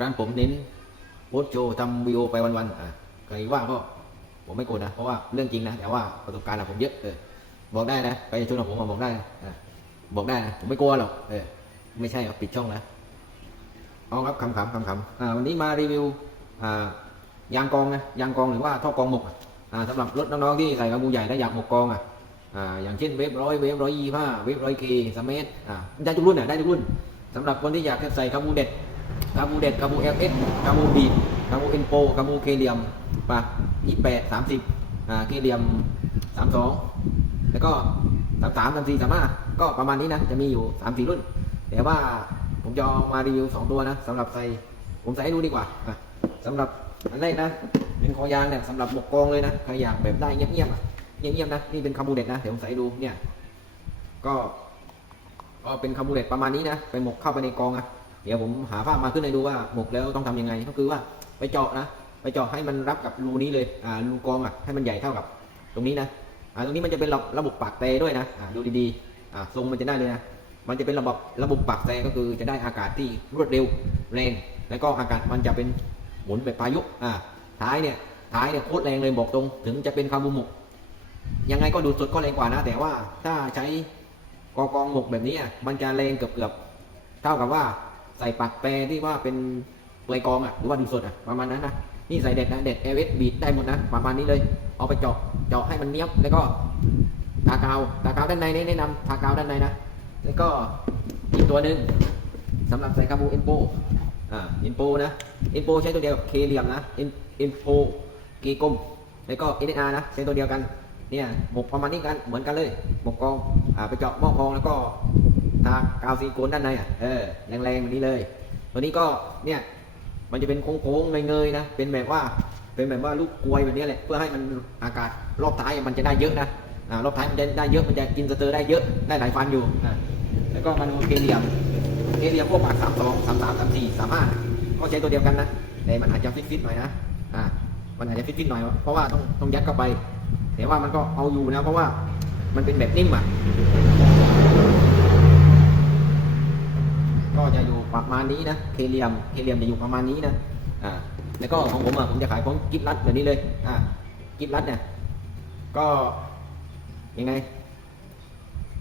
ร้านผมเน้นโพสต์โชว์ทำวีดีโอไปวันๆอะใครว่าก็ผมไม่โกรธนะ เพราะว่าเรื่องจริงนะ แต่ว่าประสบการณ์อะผมเยอะเออบอกได้นะไปชวนผมมาบอกได้อะบอกได้นะผมไม่กลัวหรอกเออไม่ใช่ครับปิดช่องนะเอาครับคำขำคำขำอ่าวันนี้มารีวิวอ่ายางกองนะยางกองหรือว่าท่อกองหมกอ่าสำหรับรถน้องๆที่ใส่กระบูใหญ่และอยากหมกกองอะอ่าอย่างเช่นเวฟร้อยเวฟร้อยยี่ห้าเวฟร้อยเคสเมตรอ่าได้ทุกรุ่นอะได้ทุกรุ่นสำหรับคนที่อยากจะใส่กระบูเด็ด กาบูเด็ดกาบูเอฟเอสกาบูบีดกาบูเอ็นโปกาบูเคเลียมปะยี่แปดสามสิบอ่าเคเลียมสามสองแล้วก็สามสามสามสี่สามห้าก็ประมาณนี้นะ จะมีอยู่สามสี่รุ่น แต่ว่าผมจะมารีวิวสองตัวนะสำหรับใส่ผมใส่ให้ดูดีกว่าอะสำหรับอันแรกนะเป็นคอยางเนี่ยสำหรับหมกกองเลยนะใครอยากแบบได้เงียบๆเงียบๆนะนี่เป็นคาบูเด็ดนะเดี๋ยวผมใส่ดูเนี่ยก็ก็เป็นคาบูเด็ดประมาณนี้นะไปหมกเข้าไปในกองอะ เดี๋ยวผมหาภาพมาขึ้นให้ดูว่าหมกแล้วต้องทำยังไง ก็คือว่าไปเจาะนะ ไปเจาะให้มันรับกับรูนี้เลยอ่ารูกองอะให้มันใหญ่เท่ากับ ตรงนี้นะอ่าตรงนี้มันจะเป็นระระบบปากเตด้วยนะอ่าดูดีๆอ่าทรงมันจะได้เลยนะมันจะเป็นระบบระบบปากเตก็คือจะได้อากาศที่รวดเร็วแรงแล้วก็อากาศมันจะเป็นหมุนแบบพายุอ่าท้ายเนี่ยท้ายเนี่ยโคตรแรงเลยบอกตรง ถึงจะเป็นคาบูหมกยังไงก็ดูดสดก็แรงกว่านะ แต่ว่าถ้าใช้กอกองหมกแบบนี้อะมันจะแรงเกือบเกือบๆเท่ากับว่า ใส่ปักแปรที่ว่าเป็นเปลอยกองอะหรือว่าดูดสดอะประมาณนั้นนะนี่ใส่เด็ดนะเด็ดเอเวสบีดได้หมดนะประมาณนี้เลย เอาไปเจาะเจาะให้มันเนี้ยบแล้วก็ทากาวทากาวด้านในแนะนำทากาวด้านในนะแล้วก็อีกตัวหนึ่งสำหรับใส่คาบูเอ็นโปอ่าเอ็นโปนะเอ็นโปใช้ตัวเดียวกับเคเหลียมนะเอ็นเอ็นโปเกกลมแล้วก็เอ็นอาร์นะใช้ตัวเดียวกันเนี่ยหมกประมาณนี้กันเหมือนกันเลยหมกกองอ่าไปเจาะหม้อกองแล้วก็ ทากาวซีโคนด้านในอะเออแรงๆแบบนี้เลย ตัวนี้ก็เนี่ยมันจะเป็นโค้งๆเงยๆนะเป็นแบบว่าเป็นแบบว่าลูกกลวยแบบนี้แหละเพื่อให้มันอากาศรอบท้ายมันจะได้เยอะนะรอบท้ายมันจะได้เยอะมันจะกินสเตอร์ได้เยอะได้หลายฟันอยู่แล้วก็มาดูเคเลียมเคเลียมพวกปากสามสองสามสามสามสี่สามห้าก็ใช้ตัวเดียวกันนะแต่มันอาจจะฟิตๆหน่อยนะอ่ามันอาจจะฟิตๆหน่อยเพราะว่าต้องต้องยัดเข้าไปแต่ว่ามันก็เอาอยู่นะเพราะว่ามันเป็นแบบนิ่มอะ ก็จะอยู่ ประมาณนี้นะเคเลียมเคเลียมจะอยู่ประมาณนี้นะอ่าแล้วก็ของผมอะผมจะขายของกิฟรัดแบบนี้เลยอ่ากิฟรัดเนี่ยก็ยังไง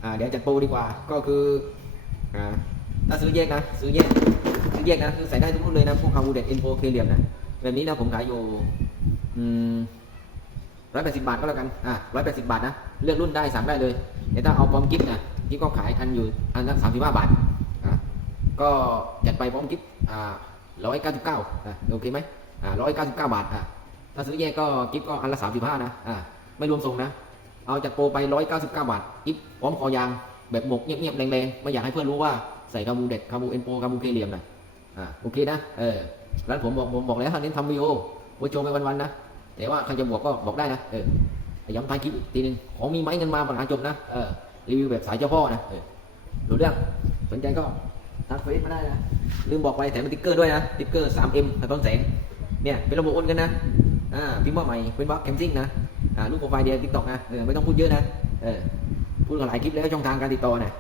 อ่าเดี๋ยวจัดโปรดีกว่าก็คืออ่าถ้าซื้อแยกนะซื้อแยกซื้อแยกนะคือใส่ได้ทุกรุ่นเลยนะพวกคาวูเด็ดอินโฟเคเลียมนะแบบนี้นะผมขายอยู่อืมร้อยแปดสิบบาทก็แล้วกัน อะร้อยแปดสิบบาทนะ เลือกรุ่นได้สั่งได้เลย แต่ถ้าเอาพร้อมกิฟต์นะกิฟต์ก็ขายอันอยู่อันละสามสิบห้าบาท ก็จัดไปพร้อมกิฟต์อ่าร้อยเก้าสิบเก้าอะโอเคไหมอ่าร้อยเก้าสิบเก้าบาทอะถ้าซื้อแยกก็กิฟต์ก็อันละสามสิบห้านะอ่าไม่รวมส่งนะ เอาจัดโปรไปร้อยเก้าสิบเก้าบาทกิฟต์พร้อมคอยางแบบหมกเงียบๆแรงๆไม่อยากให้เพื่อนรู้ว่าใส่คามูเด็ดคามูเอ็นโปคามูเคเลียมนะอ่าโอเคนะเออแล้วผมบอกผมบอกแล้วเน้นทำวีโอว้โชว์ไปวันๆนะแต่ว่าใครจะบอกก็บอกได้นะเออย้ำท้ายคลิปทีหนึงของมีไหมเงินมาปัญหาจบนะเออรีวิวแบบสายเจ้าพ่อนะเออรู้เรื่องสนใจก็ ทักเฟซมาได้นะ ลืมบอกไปแถมสติ๊กเกอร์ด้วยนะสติ๊กเกอร์ 3M สะท้อนแสง เนี่ย เป็นระบบโอนกันนะ อ่า พิมพ์ว่าใหม่เป็นบล็อกแคมซิ่งนะ อ่า รูปโปรไฟล์เดียวติ๊กตอกนะเออไม่ต้องพูดเยอะนะ เออ พูดกันหลายคลิปแล้วช่องทางการติดต่อนะ